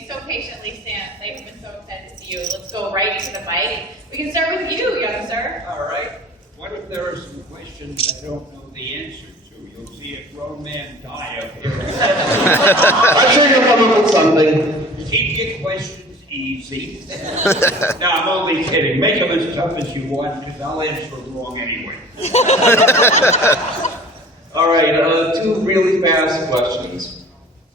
waiting so patiently, Stan. They've been so excited to see you. Let's go right into the bite. We can start with you, young sir. All right. What if there are some questions I don't know the answer to? You'll see a grown man die up here. I'm sure you'll come up with something. Keep your questions easy. No, I'm only kidding. Make them as tough as you want, because I'll answer them wrong anyway. All right, two really fast questions.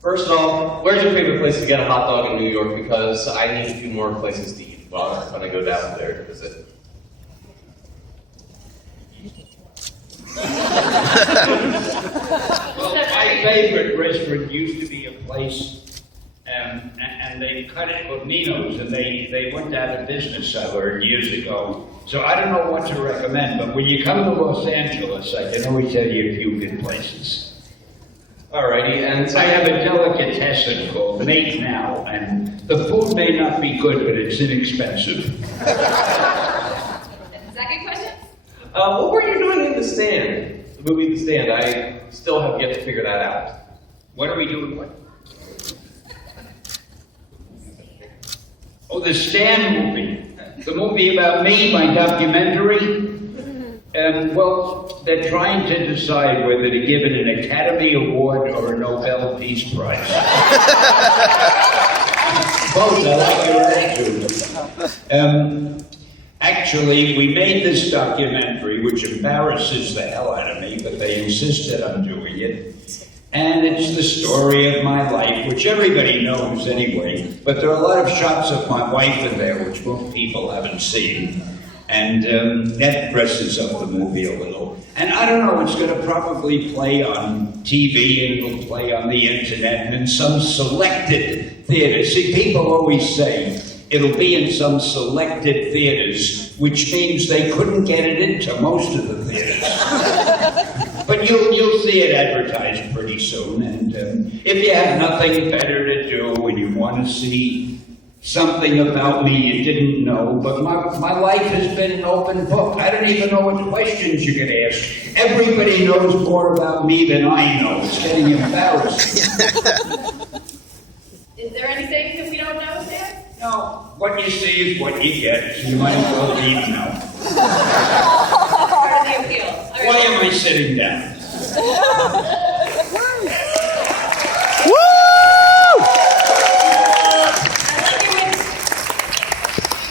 First of all, where's your favorite place to get a hot dog in New York? Because I need a few more places to eat when I go down there to visit. Well, my favorite restaurant used to be a place, and they cut it with Nino's, and they went out of business, I learned, years ago. So I don't know what to recommend, but when you come to Los Angeles, I can always tell you a few good places. Alrighty, and so I have a delicatessen called Make Now, and the food may not be good, but it's inexpensive. And second question? what were you doing in The Stand? The movie The Stand. I still have yet to figure that out. What are we doing? What? Oh, the Stand movie. The movie about me, my documentary. Well, they're trying to decide whether to give it an Academy Award or a Nobel Peace Prize. Both, I like your attitude. Actually, we made this documentary, which embarrasses the hell out of me, but they insisted on doing it. And it's the story of my life, which everybody knows anyway, but there are a lot of shots of my wife in there, which most people haven't seen. And that dresses up the movie a little. And I don't know, it's going to probably play on TV, and it'll play on the internet, and in some selected theaters. See, people always say it'll be in some selected theaters, which means they couldn't get it into most of the theaters. But you'll see it advertised pretty soon, and if you have nothing better to do and you want to see something about me you didn't know, but my life has been an open book. I don't even know what questions you're going to ask. Everybody knows more about me than I know. It's getting embarrassing. Is there anything that we don't know, Stan? No, what you see is what you get, so you might as well leave now. Part of the appeal. All right. Why am I sitting down?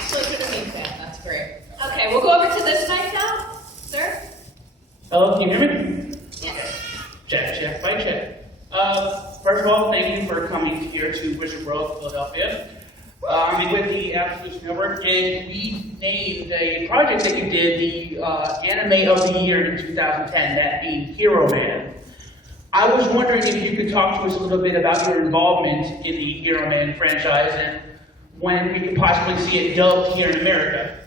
Closer to me, Stan. That's great. Okay, we'll go over to this mic now, sir. Hello, can you hear me? Yes. Check, mic check. First of all, thank you for coming here to Wizard World, Philadelphia. I'm with the Absolute Network, and we named a project that you did the Anime of the Year in 2010, that being Hero Man. I was wondering if you could talk to us a little bit about your involvement in the Hero Man franchise and when we could possibly see it dubbed here in America.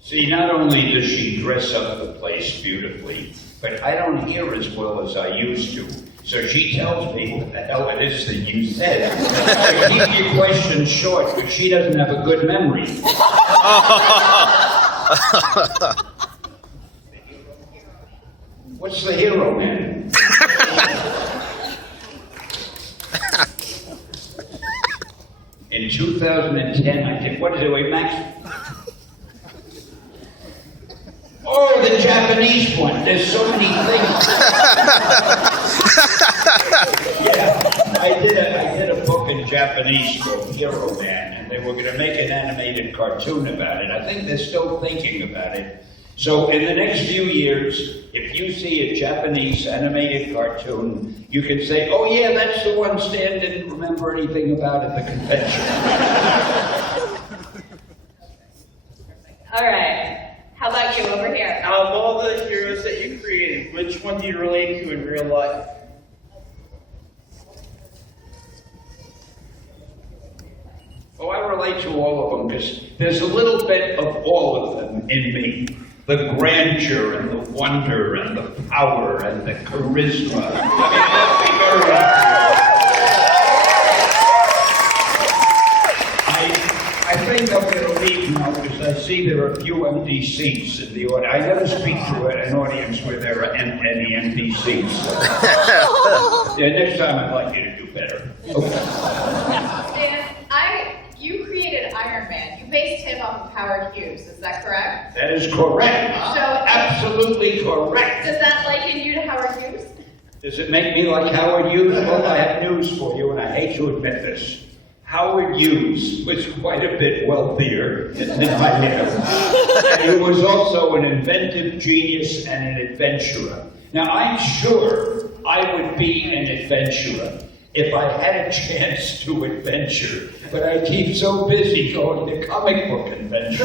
See, not only does she dress up the place beautifully, but I don't hear as well as I used to. So she tells me what the hell it is that you said. So keep your questions short, but she doesn't have a good memory. What's the Hero Man? In 2010, I did, what is it, wait, Max? Oh, the Japanese one. There's so many things. Yeah, I did a book in Japanese called Hero Man, and they were going to make an animated cartoon about it. I think they're still thinking about it. So in the next few years, if you see a Japanese animated cartoon, you can say, oh yeah, that's the one Stan didn't remember anything about at the convention. All right. How about you over here? Out of all the heroes that you created, which one do you relate to in real life? Oh, I relate to all of them because there's a little bit of all of them in me. The grandeur and the wonder and the power and the charisma. I mean, let's be very I think I'm going to leave now because I see there are a few empty seats in the audience. I never speak to an audience where there are any empty seats. Yeah, next time I'd like you to do better. Okay. Stan? him off of Howard Hughes, is that correct? That is correct. So, Absolutely correct. does that liken you to Howard Hughes? Does it make me like Howard Hughes? Well, I have news for you, and I hate to admit this. Howard Hughes was quite a bit wealthier than I am. And he was also an inventive genius and an adventurer. Now, I'm sure I would be an adventurer if I had a chance to adventure, but I keep so busy going to comic book conventions.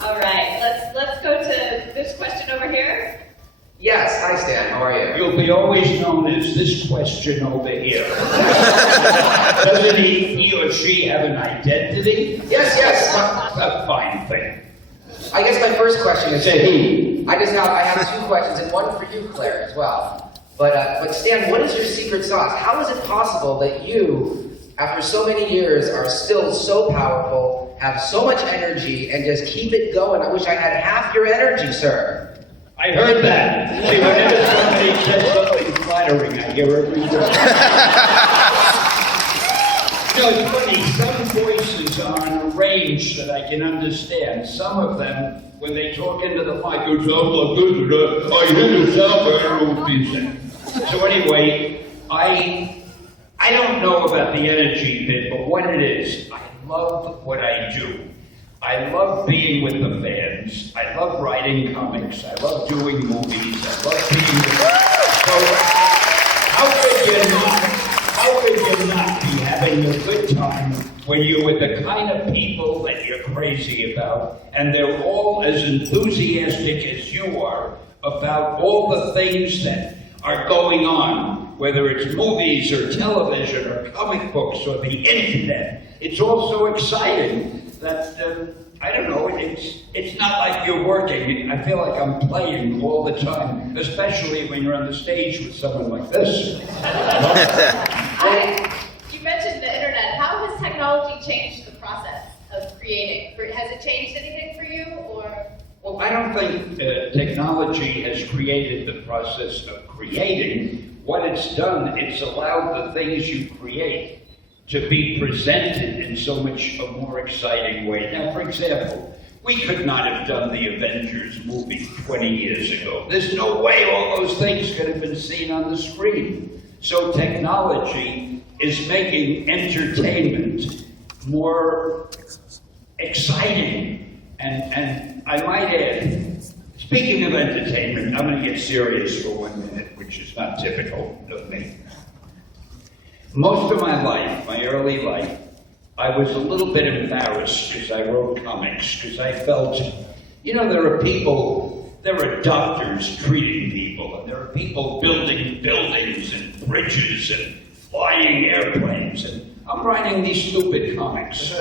All right, let's go to this question over here. Yes, hi Stan, how are you? You'll be always known as this question over here. Doesn't he or she have an identity? Yes. A fine thing. I guess my first question is, Say he. I have two questions, and one for you, Claire, as well. But Stan, what is your secret sauce? How is it possible that you, after so many years, are still so powerful, have so much energy, and just keep it going? I wish I had half your energy, sir. I heard that. See, whenever somebody says something flattering, I hear every word. You know, it's funny, some voices are on a range that I can understand. Some of them, when they talk into the mic, you sound like this, I hear the sound, but I don't know what you say. So anyway, I don't know about the energy bit, but what it is, I love what I do. I love being with the fans. I love writing comics. I love doing movies. I love being with So how could you not be having a good time when you're with the kind of people that you're crazy about, and they're all as enthusiastic as you are about all the things that are going on, whether it's movies or television or comic books or the internet. It's all so exciting that, I don't know, it's not like you're working. I feel like I'm playing all the time, especially when you're on the stage with someone like this. You mentioned the internet. How has technology changed the process of creating? Has it changed anything for you, or? Well, I don't think technology has created the process of creating. What it's done, it's allowed the things you create to be presented in so much a more exciting way. Now, for example, we could not have done the Avengers movie 20 years ago. There's no way all those things could have been seen on the screen. So technology is making entertainment more exciting. And I might add, speaking of entertainment, I'm going to get serious for 1 minute, which is not typical of me. Most of my life, my early life, I was a little bit embarrassed as I wrote comics, because I felt, you know, there are doctors treating people, and there are people building buildings and bridges and flying airplanes, and I'm writing these stupid comics.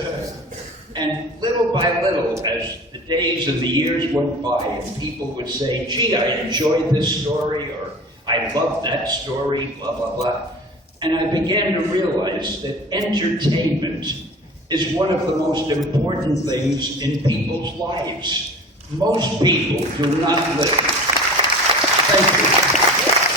And little by little, as the days and the years went by, and people would say, gee, I enjoyed this story, or I love that story, blah, blah, blah. And I began to realize that entertainment is one of the most important things in people's lives. Most people do not live. Thank you.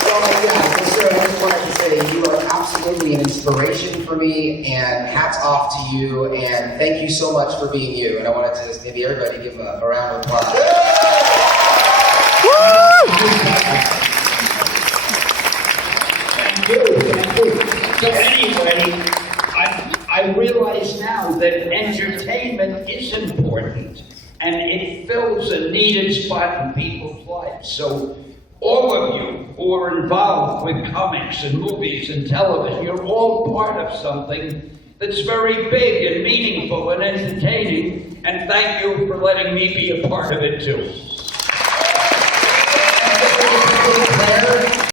Well, yeah, so sir, I just wanted to say you are absolutely an inspiration for me, and hats off to you, and thank you so much for being you. And I wanted to just maybe everybody give a round of applause. Thank you. So anyway, I realize now that entertainment is important, and it fills a needed spot in people's lives. So all of you who are involved with comics and movies and television, you're all part of something that's very big and meaningful and entertaining, and thank you for letting me be a part of it too.